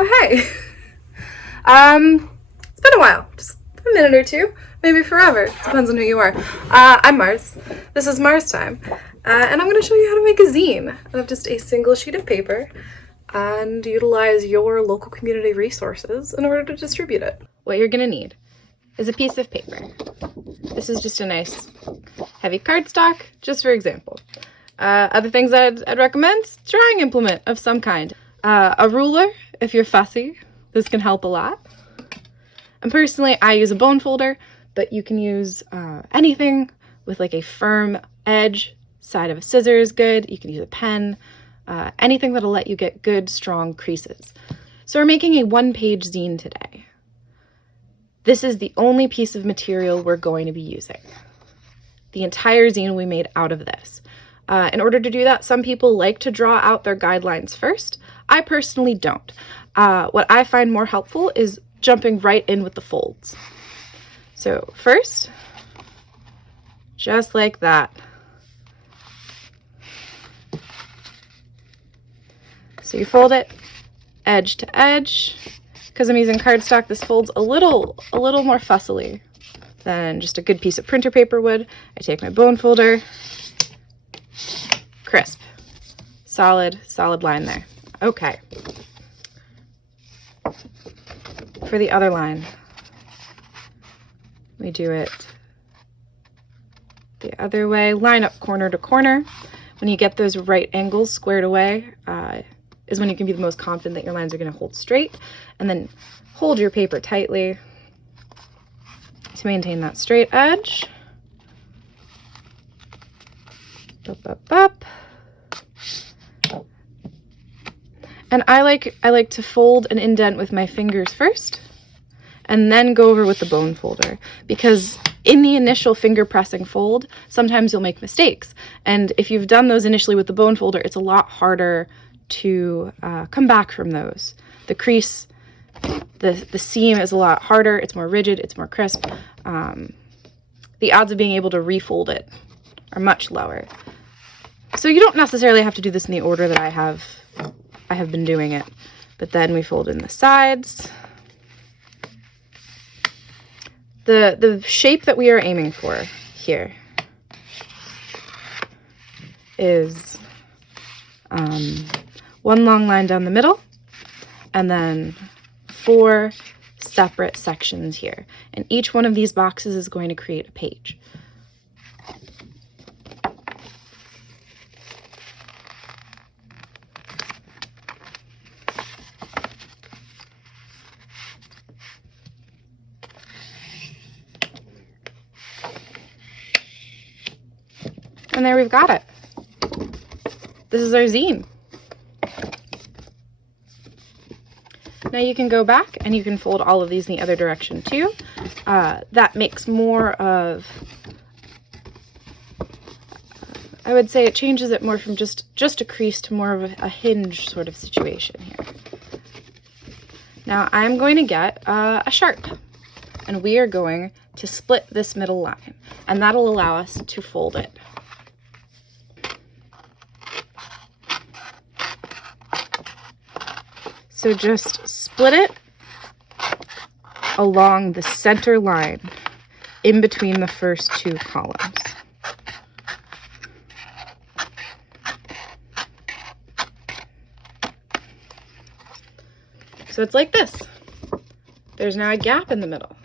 Oh, hey. It's been a while, just a minute or two, maybe forever. Depends on who you are. I'm Mars. This is Mars time, and I'm going to show you how to make a zine out of just a single sheet of paper and utilize your local community resources in order to distribute it. What you're going to need is a piece of paper. This is just a nice heavy cardstock, just for example. Other things I'd recommend, drawing implement of some kind. A ruler, if you're fussy, this can help a lot. And personally, I use a bone folder, but you can use anything with like a firm edge. Side of a scissor is good. You can use a pen, anything that'll let you get good, strong creases. So we're making a one-page zine today. This is the only piece of material we're going to be using. The entire zine will be made out of this. In order to do that, some people like to draw out their guidelines first. I personally don't. What I find more helpful is jumping right in with the folds. So first, just like that. So you fold it edge to edge. Because I'm using cardstock, this folds a little more fussily than just a good piece of printer paper would. I take my bone folder, crisp, solid line there. Okay. For the other line, we do it the other way. Line up corner to corner. When you get those right angles squared away, is when you can be the most confident that your lines are going to hold straight. And then hold your paper tightly to maintain that straight edge. Up. And I like to fold and indent with my fingers first and then go over with the bone folder, because in the initial finger pressing fold, sometimes you'll make mistakes. And if you've done those initially with the bone folder, it's a lot harder to come back from those. The crease, the seam is a lot harder, it's more rigid, it's more crisp. The odds of being able to refold it are much lower. So you don't necessarily have to do this in the order that I have been doing it. But then we fold in the sides. The shape that we are aiming for here is one long line down the middle and then 4 separate sections here. And each one of these boxes is going to create a page. And there we've got it. This is our zine. Now you can go back and you can fold all of these in the other direction too. That makes more of, I would say it changes it more from just a crease to more of a hinge sort of situation here. Now I'm going to get a sharp, and we are going to split this middle line, and that'll allow us to fold it. So just split it along the center line in between the first 2 columns. So it's like this. There's now a gap in the middle,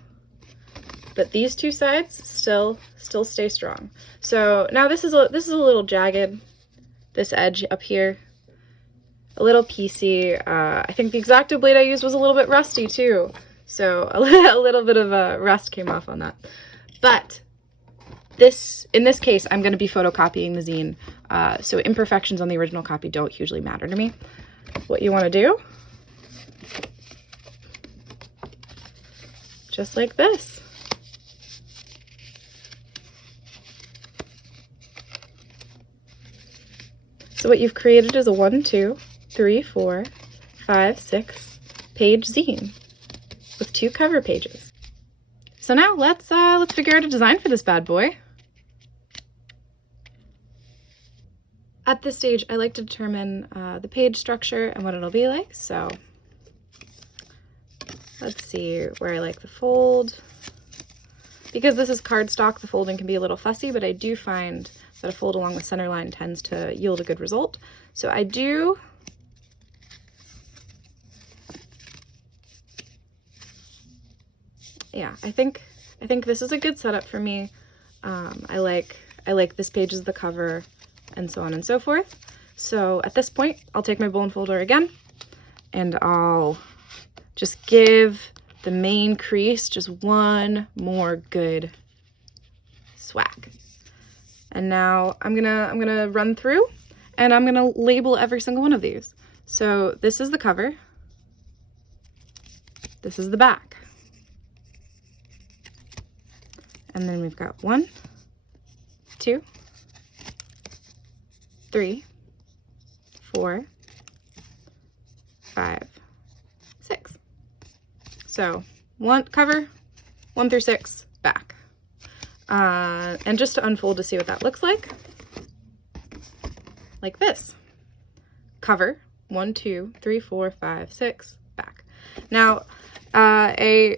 but these 2 sides still stay strong. So now this is a little jagged, this edge up here. A little piecey. I think the X-Acto blade I used was a little bit rusty too, so a little bit of rust came off on that. But in this case, I'm going to be photocopying the zine, so imperfections on the original copy don't hugely matter to me. What you want to do, just like this. So what you've created is a 1, 2, 3, 4, 5, 6 page zine with 2 cover pages. So now let's figure out a design for this bad boy. At this stage, I like to determine the page structure and what it'll be like. So let's see where I like the fold. Because this is cardstock, the folding can be a little fussy, but I do find that a fold along the center line tends to yield a good result. So I do yeah, I think this is a good setup for me. I like this page as the cover, and so on and so forth. So at this point, I'll take my bone folder again, and I'll just give the main crease just one more good swag. And now I'm gonna run through, and I'm gonna label every single one of these. So this is the cover. This is the back. And then we've got 1, 2, 3, 4, 5, 6. So one cover, 1 through 6, back. And just to unfold to see what that looks like this. Cover, 1, 2, 3, 4, 5, 6, back. Now, a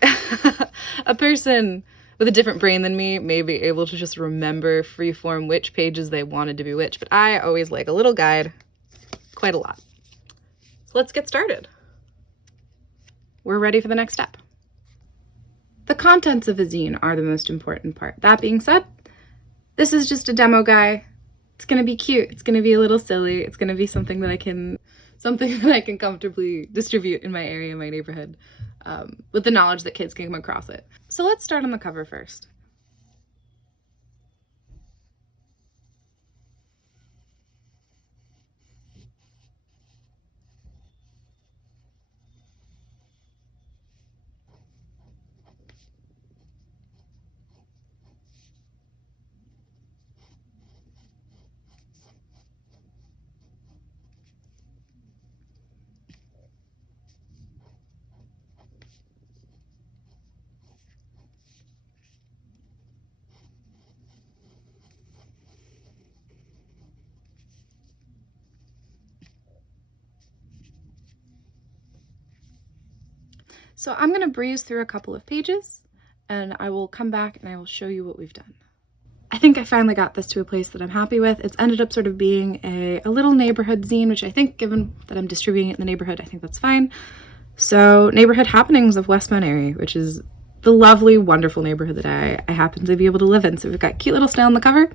person with a different brain than me may be able to just remember freeform which pages they wanted to be which, but I always like a little guide quite a lot. So let's get started. We're ready for the next step. The contents of a zine are the most important part. That being said, this is just a demo guy. It's gonna be cute. It's gonna be a little silly. It's gonna be something that I can comfortably distribute in my area, my neighborhood, with the knowledge that kids can come across it. So let's start on the cover first. So I'm going to breeze through a couple of pages, and I will come back and I will show you what we've done. I think I finally got this to a place that I'm happy with. It's ended up sort of being a little neighborhood zine, which I think, given that I'm distributing it in the neighborhood, I think that's fine. So Neighborhood Happenings of West Mount Airy, which is the lovely, wonderful neighborhood that I happen to be able to live in. So we've got cute little snail on the cover.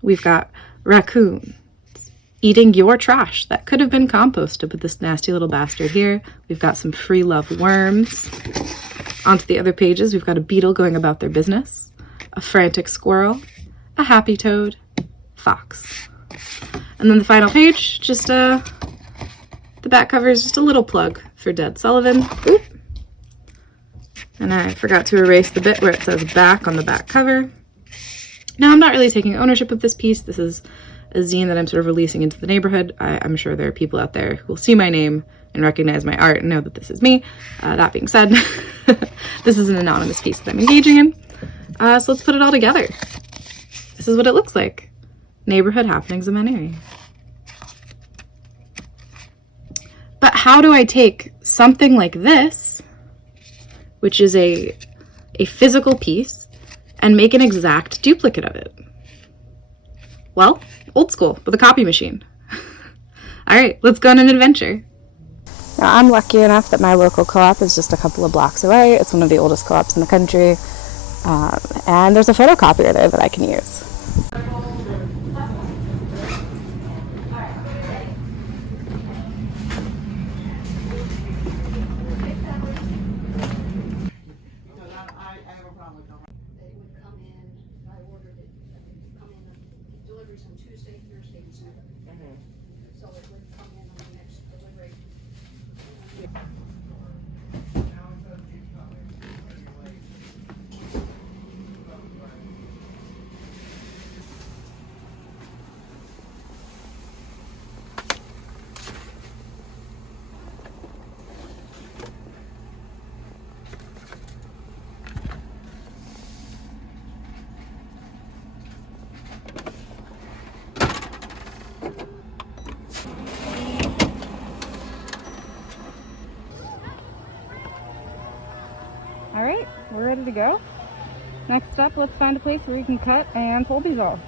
We've got raccoon eating your trash that could have been composted, but this nasty little bastard here. We've got some free love worms. Onto the other pages, we've got a beetle going about their business, a frantic squirrel, a happy toad, fox. And then the final page, just the back cover is just a little plug for Ded Sullivan. Oop. And I forgot to erase the bit where it says back on the back cover. Now, I'm not really taking ownership of this piece. This is a zine that I'm sort of releasing into the neighborhood. I'm sure there are people out there who will see my name and recognize my art and know that this is me. That being said, this is an anonymous piece that I'm engaging in. So let's put it all together. This is what it looks like. Neighborhood Happenings of Mount Airy. But how do I take something like this, which is a physical piece, and make an exact duplicate of it? Well, old school with a copy machine. All right, let's go on an adventure. Now, I'm lucky enough that my local co-op is just a couple of blocks away. It's one of the oldest co-ops in the country. And there's a photocopier there that I can use. All right, we're ready to go. Next up, let's find a place where you can cut and fold these all.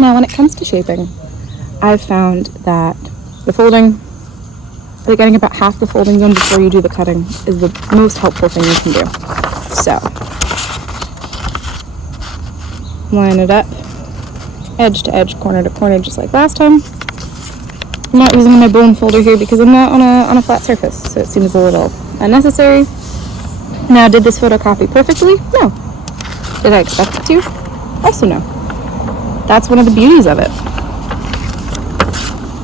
Now, when it comes to shaping, I've found that the folding, like getting about half the folding done before you do the cutting, is the most helpful thing you can do. So, line it up, edge to edge, corner to corner, just like last time. I'm not using my bone folder here because I'm not on a flat surface, so it seems a little unnecessary. Now, did this photocopy perfectly? No. Did I expect it to? Also no. That's one of the beauties of it.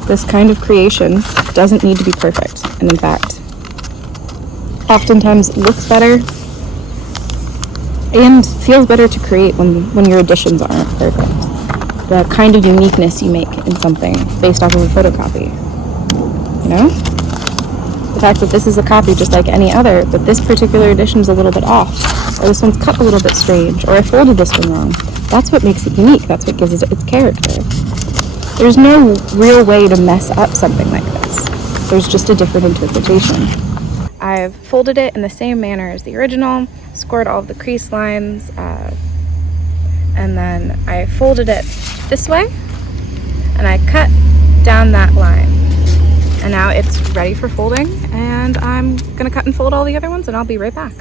This kind of creation doesn't need to be perfect, and in fact, oftentimes looks better and feels better to create when your additions aren't perfect. The kind of uniqueness you make in something based off of a photocopy. You know? The fact that this is a copy just like any other, but this particular edition is a little bit off, or this one's cut a little bit strange, or I folded this one wrong. That's what makes it unique. That's what gives it its character. There's no real way to mess up something like this. There's just a different interpretation. I've folded it in the same manner as the original, scored all of the crease lines, and then I folded it this way, and I cut down that line. And now it's ready for folding, and I'm gonna cut and fold all the other ones, and I'll be right back.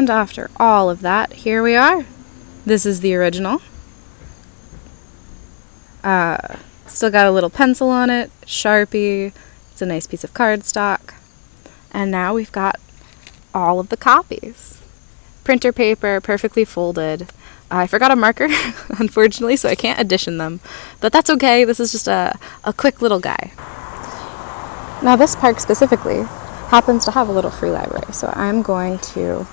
And after all of that, here we are. This is the original. Still got a little pencil on it, Sharpie. It's a nice piece of cardstock. And now we've got all of the copies. Printer paper, perfectly folded. I forgot a marker, unfortunately, so I can't addition them. But that's okay, this is just a quick little guy. Now this park specifically happens to have a little free library, so I'm going to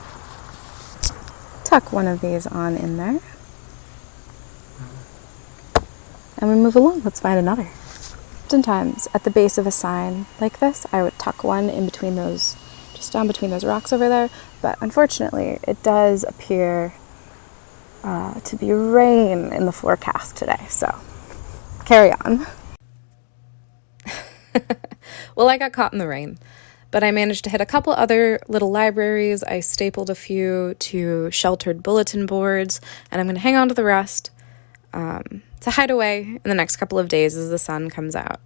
tuck one of these on in there. And we move along, let's find another. Oftentimes, at the base of a sign like this, I would tuck one in between those, just down between those rocks over there, but unfortunately, it does appear to be rain in the forecast today, so carry on. Well, I got caught in the rain, but I managed to hit a couple other little libraries. I stapled a few to sheltered bulletin boards, and I'm going to hang on to the rest to hide away in the next couple of days as the sun comes out.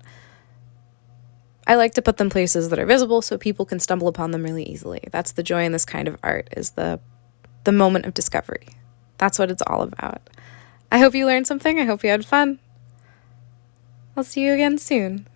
I like to put them places that are visible so people can stumble upon them really easily. That's the joy in this kind of art, is the moment of discovery. That's what it's all about. I hope you learned something. I hope you had fun. I'll see you again soon.